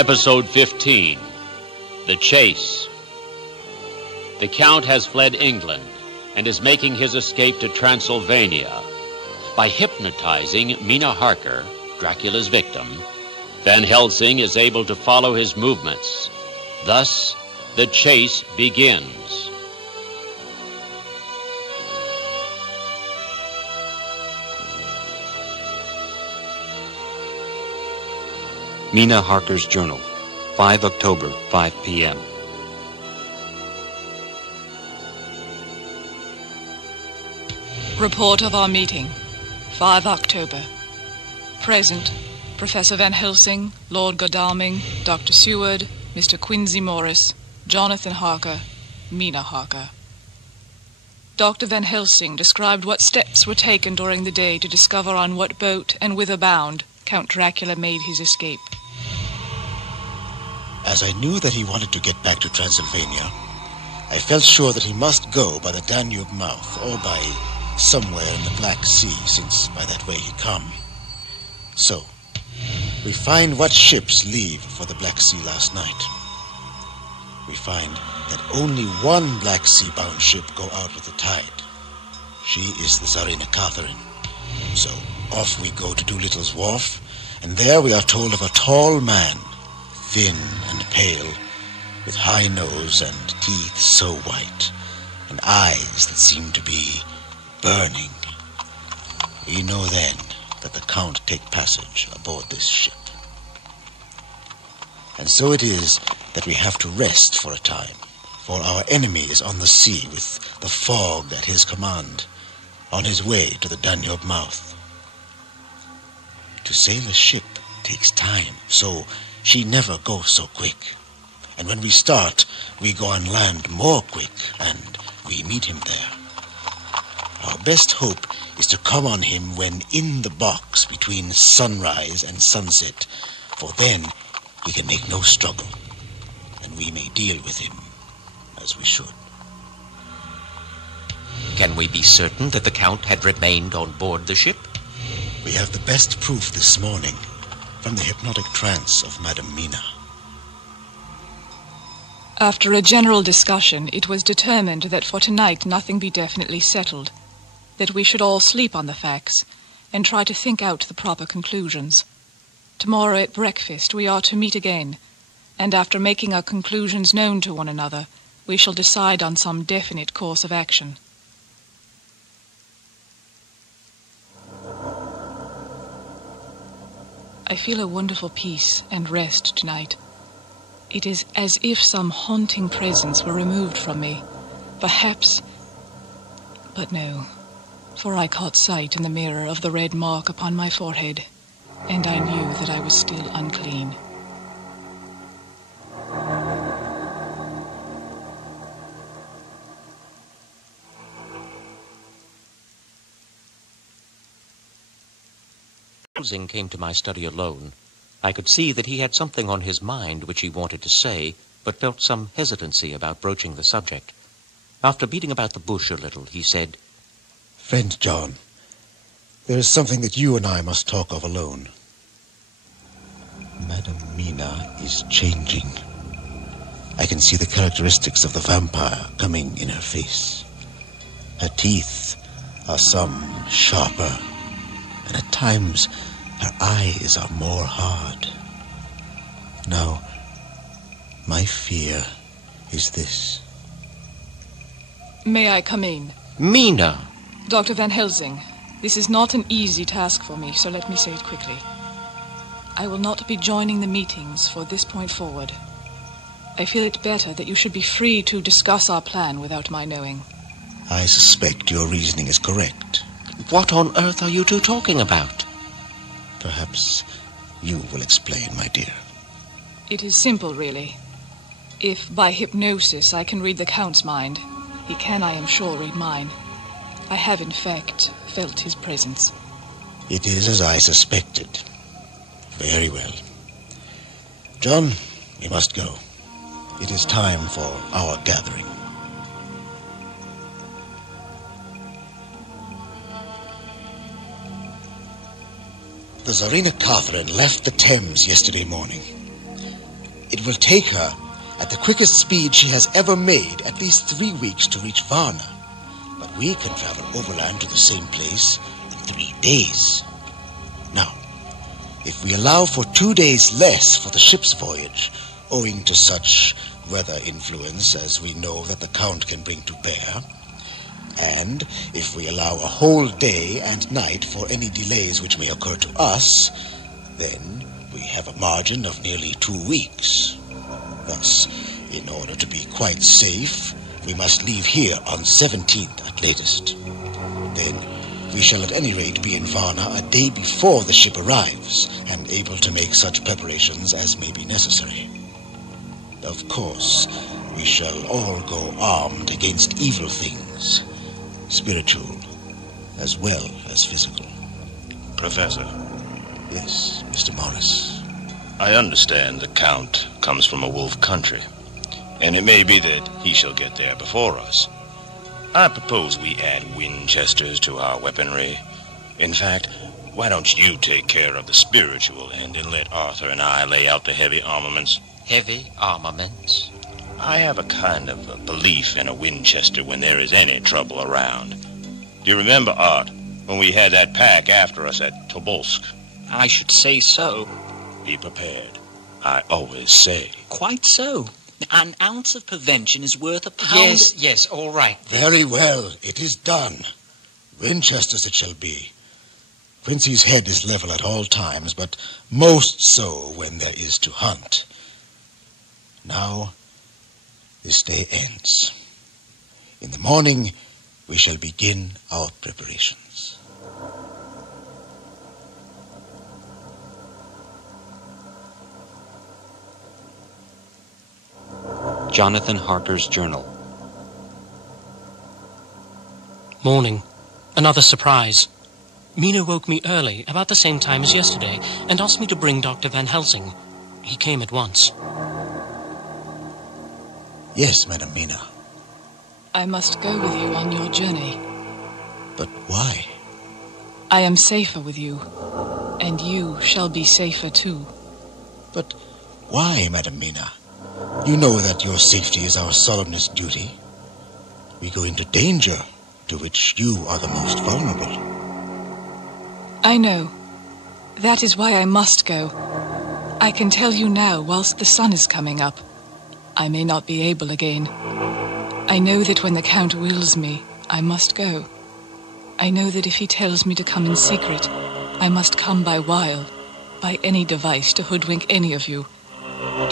Episode 15, The Chase. The Count has fled England and is making his escape to Transylvania. By hypnotizing Mina Harker, Dracula's victim, Van Helsing is able to follow his movements. Thus, the chase begins. Mina Harker's Journal, 5 October, 5 p.m. Report of our meeting, 5 October. Present, Professor Van Helsing, Lord Godalming, Dr. Seward, Mr. Quincy Morris, Jonathan Harker, Mina Harker. Dr. Van Helsing described what steps were taken during the day to discover on what boat and whither bound Count Dracula made his escape. As I knew that he wanted to get back to Transylvania, I felt sure that he must go by the Danube mouth or by somewhere in the Black Sea, since by that way he'd come. So, we find what ships leave for the Black Sea last night. We find that only one Black Sea-bound ship go out with the tide. She is the Tsarina Catherine. So, off we go to Doolittle's Wharf, and there we are told of a tall man, thin and pale, with high nose and teeth so white, and eyes that seem to be burning. We know then that the Count take passage aboard this ship. And so it is that we have to rest for a time, for our enemy is on the sea with the fog at his command, on his way to the Danube mouth. To sail a ship takes time, so she never goes so quick. And when we start, we go on land more quick, and we meet him there. Our best hope is to come on him when in the box between sunrise and sunset, for then he can make no struggle, and we may deal with him as we should. Can we be certain that the Count had remained on board the ship? We have the best proof this morning from the hypnotic trance of Madame Mina. After a general discussion, it was determined that for tonight nothing be definitely settled, that we should all sleep on the facts and try to think out the proper conclusions. Tomorrow at breakfast we are to meet again, and after making our conclusions known to one another, we shall decide on some definite course of action. I feel a wonderful peace and rest tonight. It is as if some haunting presence were removed from me. Perhaps, but no, for I caught sight in the mirror of the red mark upon my forehead, and I knew that I was still unclean. Helsing came to my study alone. I could see that he had something on his mind which he wanted to say, but felt some hesitancy about broaching the subject. After beating about the bush a little, he said, Friend John, there is something that you and I must talk of alone. Madame Mina is changing. I can see the characteristics of the vampire coming in her face. Her teeth are some sharper, and at times her eyes are more hard. Now, my fear is this. May I come in? Mina! Dr. Van Helsing, this is not an easy task for me, so let me say it quickly. I will not be joining the meetings for this point forward. I feel it better that you should be free to discuss our plan without my knowing. I suspect your reasoning is correct. What on earth are you two talking about? Perhaps you will explain, my dear. It is simple, really. If by hypnosis I can read the Count's mind, he can, I am sure, read mine. I have, in fact, felt his presence. It is as I suspected. Very well. John, we must go. It is time for our gathering. The Tsarina Catherine left the Thames yesterday morning. It will take her, at the quickest speed she has ever made, at least 3 weeks to reach Varna. But we can travel overland to the same place in 3 days. Now, if we allow for 2 days less for the ship's voyage, owing to such weather influence as we know that the Count can bring to bear, and if we allow a whole day and night for any delays which may occur to us, then we have a margin of nearly 2 weeks. Thus, in order to be quite safe, we must leave here on 17th at latest. Then we shall at any rate be in Varna a day before the ship arrives, and able to make such preparations as may be necessary. Of course, we shall all go armed against evil things, spiritual as well as physical. Professor. Yes, Mr. Morris. I understand the Count comes from a wolf country, and it may be that he shall get there before us. I propose we add Winchesters to our weaponry. In fact, why don't you take care of the spiritual end and let Arthur and I lay out the heavy armaments? Heavy armaments? I have a kind of a belief in a Winchester when there is any trouble around. Do you remember, Art, when we had that pack after us at Tobolsk? I should say so. Be prepared. I always say. Quite so. An ounce of prevention is worth a pound. Yes, all right. Very well, it is done. Winchesters it shall be. Quincy's head is level at all times, but most so when there is to hunt. Now, this day ends. In the morning, we shall begin our preparations. Jonathan Harker's journal. Morning. Another surprise. Mina woke me early, about the same time as yesterday, and asked me to bring Dr. Van Helsing. He came at once. Yes, Madam Mina. I must go with you on your journey. But why? I am safer with you, and you shall be safer too. But why, Madam Mina? You know that your safety is our solemnest duty. We go into danger, to which you are the most vulnerable. I know. That is why I must go. I can tell you now, whilst the sun is coming up. I may not be able again. I know that when the Count wills me, I must go. I know that if he tells me to come in secret, I must come by wile, by any device to hoodwink any of you,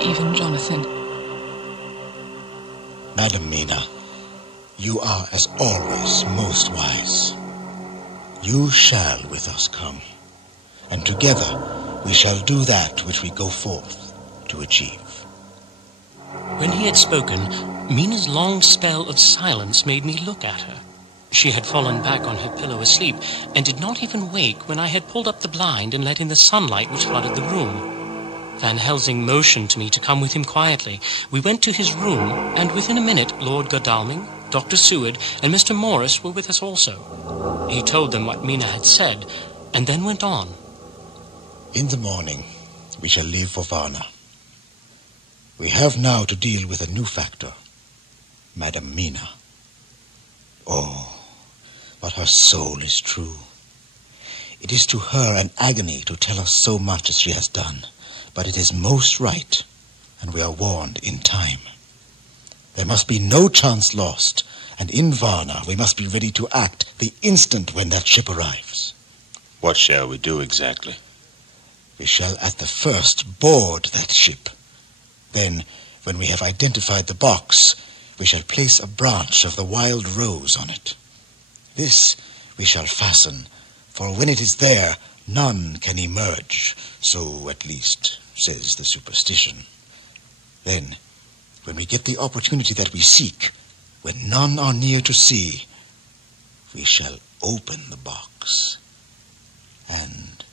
even Jonathan. Madam Mina, you are as always most wise. You shall with us come, and together we shall do that which we go forth to achieve. When he had spoken, Mina's long spell of silence made me look at her. She had fallen back on her pillow asleep, and did not even wake when I had pulled up the blind and let in the sunlight which flooded the room. Van Helsing motioned to me to come with him quietly. We went to his room, and within a minute Lord Godalming, Dr. Seward, and Mr. Morris were with us also. He told them what Mina had said, and then went on. In the morning, we shall leave for Varna. We have now to deal with a new factor, Madam Mina. Oh, but her soul is true. It is to her an agony to tell us so much as she has done, but it is most right, and we are warned in time. There must be no chance lost, and in Varna we must be ready to act the instant when that ship arrives. What shall we do exactly? We shall at the first board that ship. Then, when we have identified the box, we shall place a branch of the wild rose on it. This we shall fasten, for when it is there, none can emerge, so at least says the superstition. Then, when we get the opportunity that we seek, when none are near to see, we shall open the box, and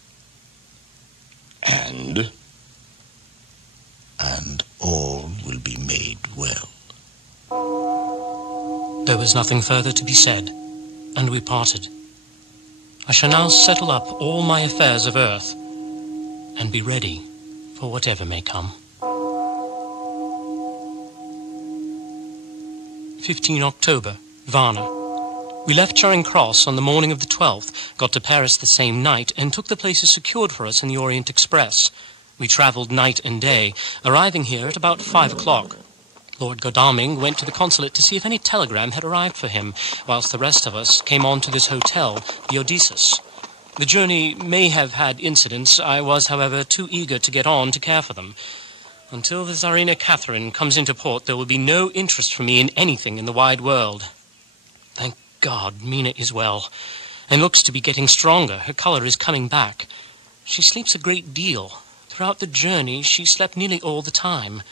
all will be made well. There was nothing further to be said, and we parted. I shall now settle up all my affairs of earth, and be ready for whatever may come. 15 October, Varna. We left Charing Cross on the morning of the 12th, got to Paris the same night, and took the places secured for us in the Orient Express. We travelled night and day, arriving here at about 5 o'clock. Lord Godalming went to the consulate to see if any telegram had arrived for him, whilst the rest of us came on to this hotel, the Odysseus. The journey may have had incidents. I was, however, too eager to get on to care for them. Until the Tsarina Catherine comes into port, there will be no interest for me in anything in the wide world. Thank God, Mina is well, and looks to be getting stronger. Her colour is coming back. She sleeps a great deal. Throughout the journey, she slept nearly all the time.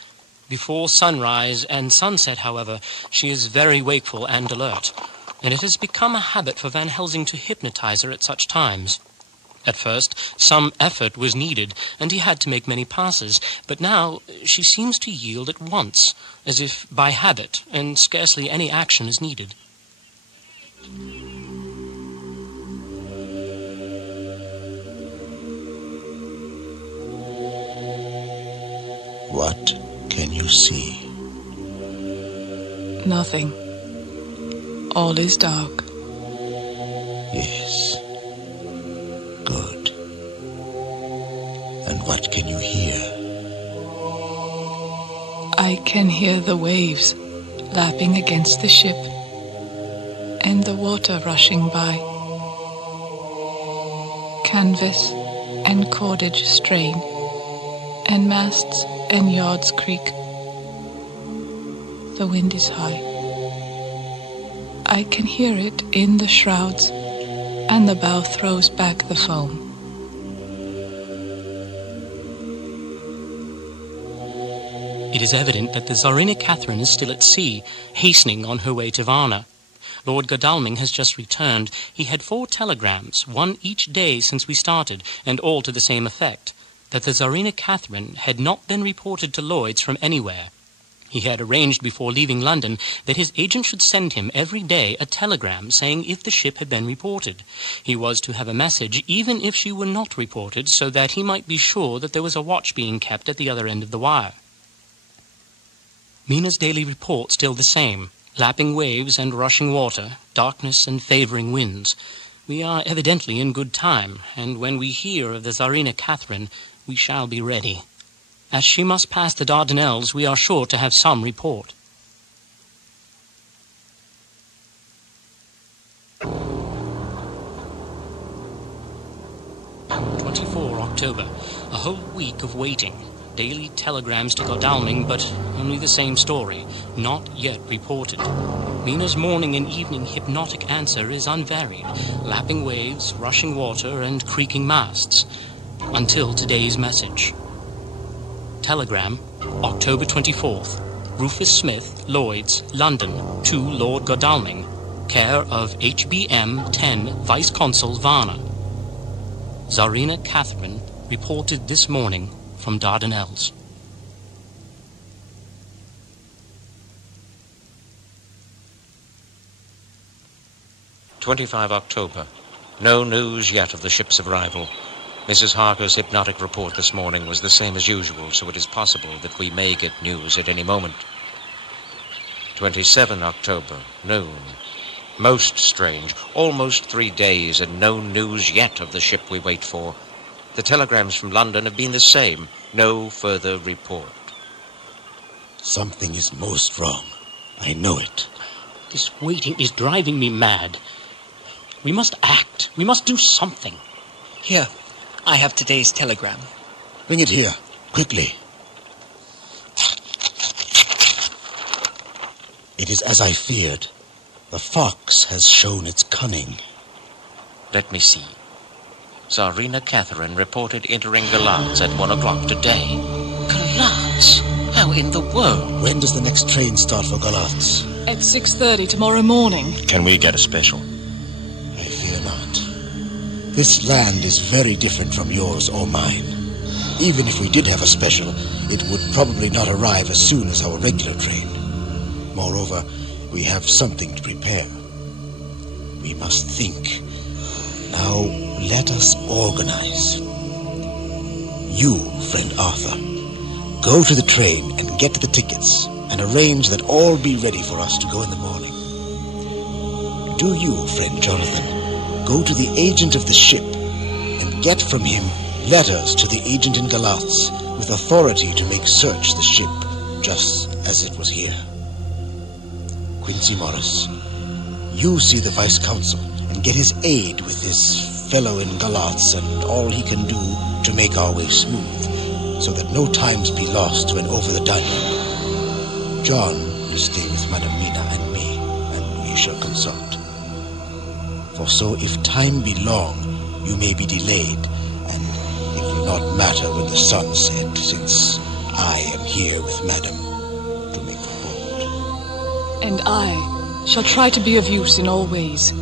Before sunrise and sunset, however, she is very wakeful and alert, and it has become a habit for Van Helsing to hypnotize her at such times. At first, some effort was needed, and he had to make many passes, but now she seems to yield at once, as if by habit, and scarcely any action is needed. What can you see? Nothing. All is dark. Yes. Good. And what can you hear? I can hear the waves lapping against the ship and the water rushing by. Canvas and cordage strain, and masts and yards creak. The wind is high. I can hear it in the shrouds, and the bow throws back the foam. It is evident that the Tsarina Catherine is still at sea, hastening on her way to Varna. Lord Godalming has just returned. He had 4 telegrams, one each day since we started, and all to the same effect, that the Tsarina Catherine had not been reported to Lloyd's from anywhere. He had arranged before leaving London that his agent should send him every day a telegram saying if the ship had been reported. He was to have a message even if she were not reported, so that he might be sure that there was a watch being kept at the other end of the wire. Mina's daily report still the same. Lapping waves and rushing water, darkness and favouring winds. We are evidently in good time, and when we hear of the Tsarina Catherine, we shall be ready. As she must pass the Dardanelles, we are sure to have some report. October, a whole week of waiting. Daily telegrams to Godalming, but only the same story, not yet reported. Mina's morning and evening hypnotic answer is unvaried, lapping waves, rushing water, and creaking masts, until today's message. Telegram, October 24th. Rufus Smith, Lloyd's, London, to Lord Godalming, care of HBM 10, Vice Consul Varna. Tsarina Catherine reported this morning from Dardanelles. October. No news yet of the ship's arrival. Mrs. Harker's hypnotic report this morning was the same as usual, so it is possible that we may get news at any moment. 27 October, noon. Most strange. Almost 3 days and no news yet of the ship we wait for. The telegrams from London have been the same. No further report. Something is most wrong. I know it. This waiting is driving me mad. We must act. We must do something. Here, I have today's telegram. Bring it here, quickly. It is as I feared. The fox has shown its cunning. Let me see. Tsarina Catherine reported entering Galatz at 1 o'clock today. Galatz? How in the world? When does the next train start for Galatz? At 6:30 tomorrow morning. Can we get a special? I fear not. This land is very different from yours or mine. Even if we did have a special, it would probably not arrive as soon as our regular train. Moreover, we have something to prepare. We must think. Now, let us organize. You, friend Arthur, go to the train and get the tickets. and arrange that all be ready for us to go in the morning. Do you, friend Jonathan, go to the agent of the ship and get from him letters to the agent in Galatz with authority to make search the ship just as it was here. Quincy Morris, you see the vice consul and get his aid with this fellow in Galatz and all he can do to make our way smooth, so that no times be lost when over the Danube. John, you stay with Madam Mina and me, and we shall consult. For so if time be long, you may be delayed, and it will not matter when the sun set, since I am here with Madam to make the boat. And I shall try to be of use in all ways,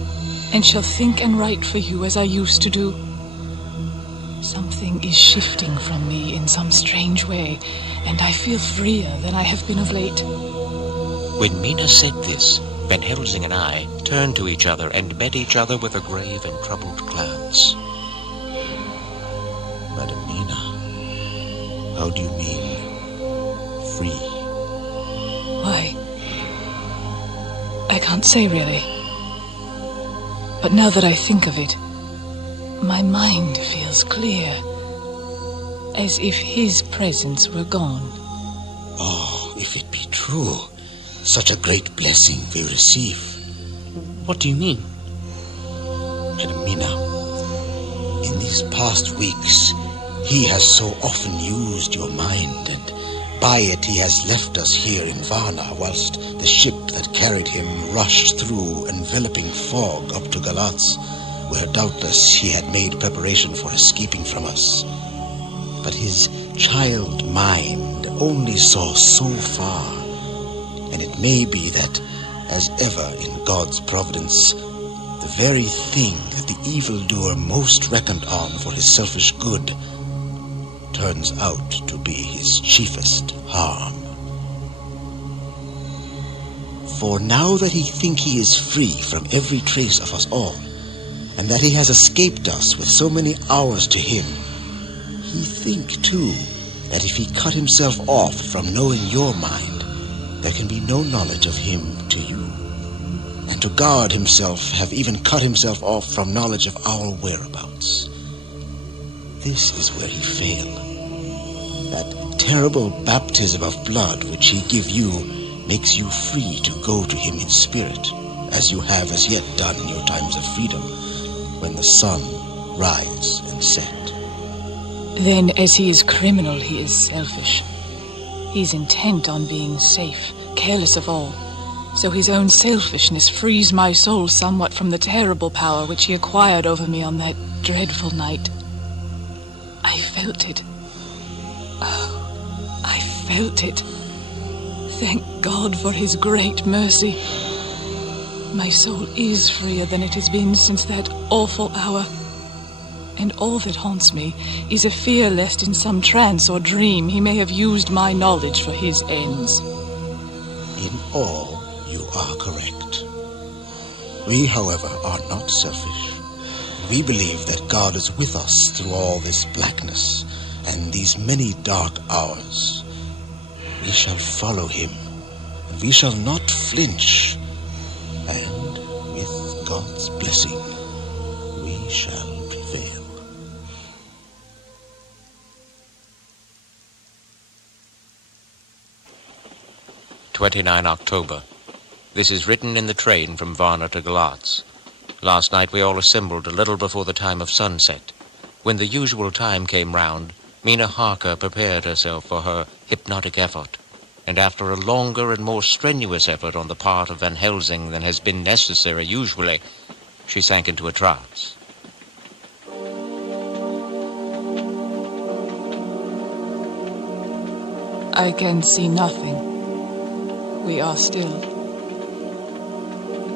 and shall think and write for you as I used to do. Something is shifting from me in some strange way, and I feel freer than I have been of late. When Mina said this, Van Helsing and I turned to each other and met each other with a grave and troubled glance. Madam Mina, how do you mean free? Why, I can't say really. But now that I think of it, my mind feels clear, as if his presence were gone. Oh, if it be true, such a great blessing we receive. What do you mean? Madam Mina, in these past weeks, he has so often used your mind, and by it he has left us here in Varna, whilst the ship that carried him rushed through enveloping fog up to Galatz, where doubtless he had made preparation for escaping from us. But his child mind only saw so far, and it may be that, as ever in God's providence, the very thing that the evildoer most reckoned on for his selfish good turns out to be his chiefest harm. For now that he think he is free from every trace of us all, and that he has escaped us with so many hours to him, he think too that if he cut himself off from knowing your mind, there can be no knowledge of him to you, and to guard himself have even cut himself off from knowledge of our whereabouts. This is where he failed. That terrible baptism of blood which he give you makes you free to go to him in spirit, as you have as yet done in your times of freedom, when the sun rise and set. Then, as he is criminal, he is selfish. He's intent on being safe, careless of all. So his own selfishness frees my soul somewhat from the terrible power which he acquired over me on that dreadful night. I felt it. Oh, I felt it. Thank God for his great mercy. My soul is freer than it has been since that awful hour. And all that haunts me is a fear lest in some trance or dream he may have used my knowledge for his ends. In all, you are correct. We, however, are not selfish. We believe that God is with us through all this blackness and these many dark hours. We shall follow him, and we shall not flinch. And with God's blessing, we shall prevail. 29 October. This is written in the train from Varna to Galatz. Last night we all assembled a little before the time of sunset. When the usual time came round, Mina Harker prepared herself for her hypnotic effort, and after a longer and more strenuous effort on the part of Van Helsing than has been necessary usually, she sank into a trance. I can see nothing. We are still.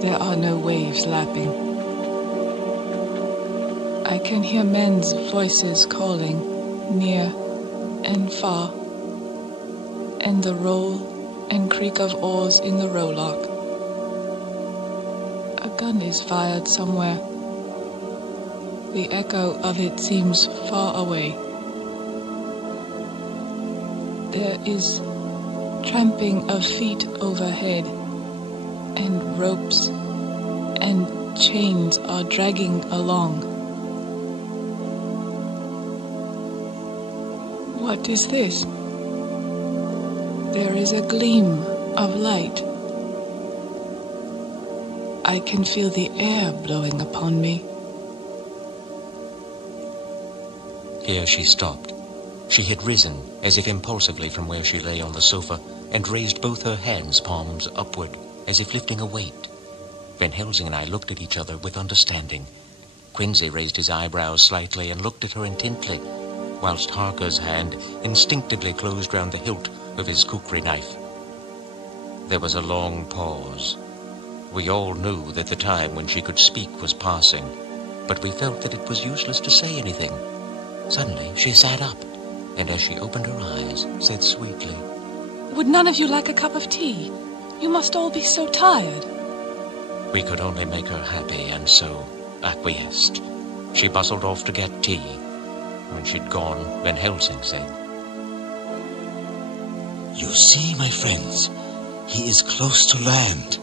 There are no waves lapping. I can hear men's voices calling, near and far, and the roll and creak of oars in the rowlock. A gun is fired somewhere. The echo of it seems far away. There is tramping of feet overhead, and ropes and chains are dragging along. What is this? There is a gleam of light. I can feel the air blowing upon me. Here she stopped. She had risen, as if impulsively from where she lay on the sofa, and raised both her hands, palms upward, as if lifting a weight. Van Helsing and I looked at each other with understanding. Quincy raised his eyebrows slightly and looked at her intently, whilst Harker's hand instinctively closed round the hilt of his kukri knife. There was a long pause. We all knew that the time when she could speak was passing, but we felt that it was useless to say anything. Suddenly she sat up, and as she opened her eyes, said sweetly, "Would none of you like a cup of tea? You must all be so tired." We could only make her happy, and so acquiesced. She bustled off to get tea. When she'd gone, Van Helsing said, "You see, my friends, he is close to land.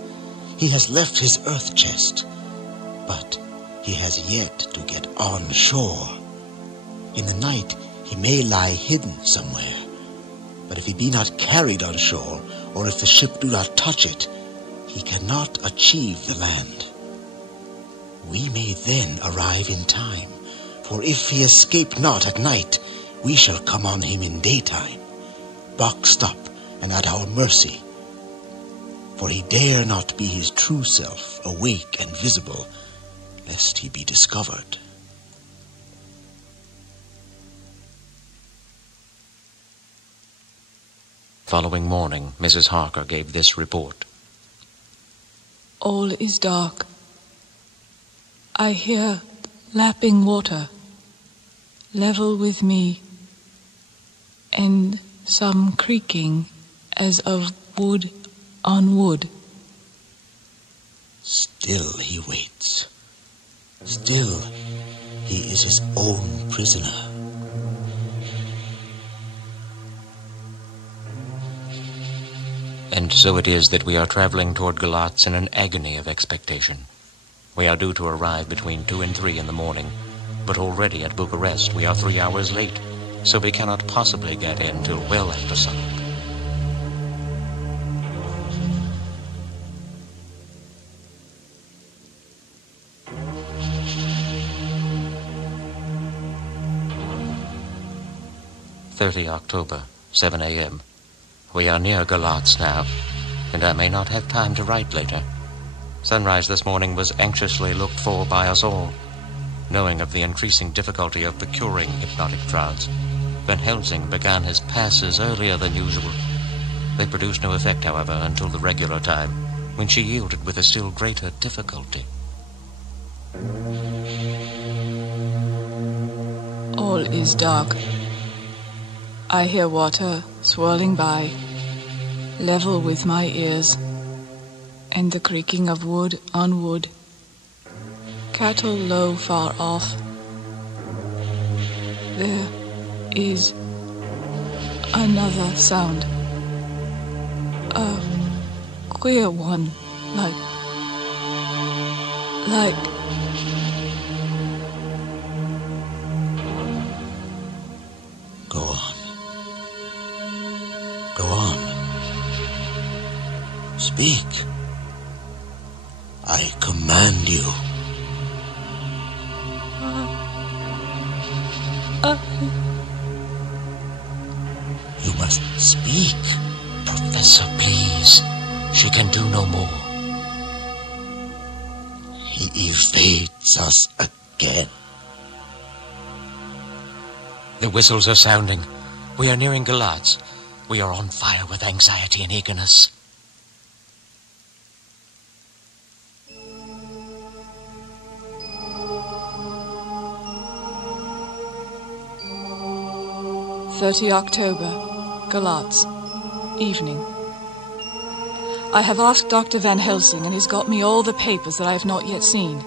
He has left his earth chest, but he has yet to get on shore. In the night he may lie hidden somewhere, but if he be not carried on shore, or if the ship do not touch it, he cannot achieve the land. We may then arrive in time, for if he escape not at night, we shall come on him in daytime, boxed up and at our mercy. For he dare not be his true self, awake and visible, lest he be discovered." Following morning, Mrs. Harker gave this report. All is dark. I hear lapping water, level with me, and some creaking as of wood on wood. Still he waits. Still he is his own prisoner. And so it is that we are traveling toward Galatz in an agony of expectation. We are due to arrive between 2 and 3 in the morning, but already at Bucharest we are 3 hours late, so we cannot possibly get in till well after sunset. October, 7 a.m. We are near Galatz now, and I may not have time to write later. Sunrise this morning was anxiously looked for by us all. Knowing of the increasing difficulty of procuring hypnotic draughts, Van Helsing began his passes earlier than usual. They produced no effect, however, until the regular time, when she yielded with a still greater difficulty. All is dark. I hear water swirling by, level with my ears, and the creaking of wood on wood. Cattle low far off. There is another sound. A queer one, like... Go on. Go on. Speak. I command you. You must speak. Professor, please. She can do no more. He evades us again. The whistles are sounding. We are nearing Galatz. We are on fire with anxiety and eagerness. October, Galatz, evening. I have asked Dr. Van Helsing, and he's got me all the papers that I have not yet seen.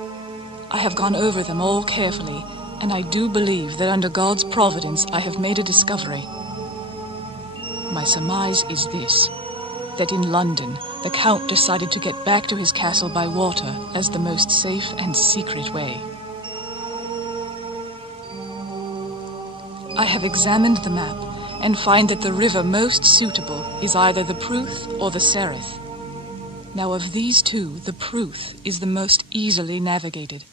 I have gone over them all carefully, and I do believe that under God's providence I have made a discovery. My surmise is this. that in London the Count decided to get back to his castle by water as the most safe and secret way. I have examined the map and find that the river most suitable is either the Pruth or the Sereth. Now of these two, the Pruth is the most easily navigated,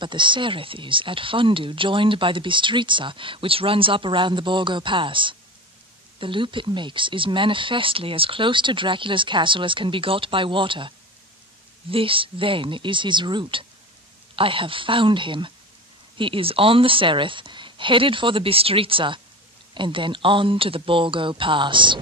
but the Sereth is at Fundu, joined by the Bistritza, which runs up around the Borgo Pass. The loop it makes is manifestly as close to Dracula's castle as can be got by water. This, then, is his route. I have found him. He is on the Sereth, headed for the Bistritza, and then on to the Borgo Pass.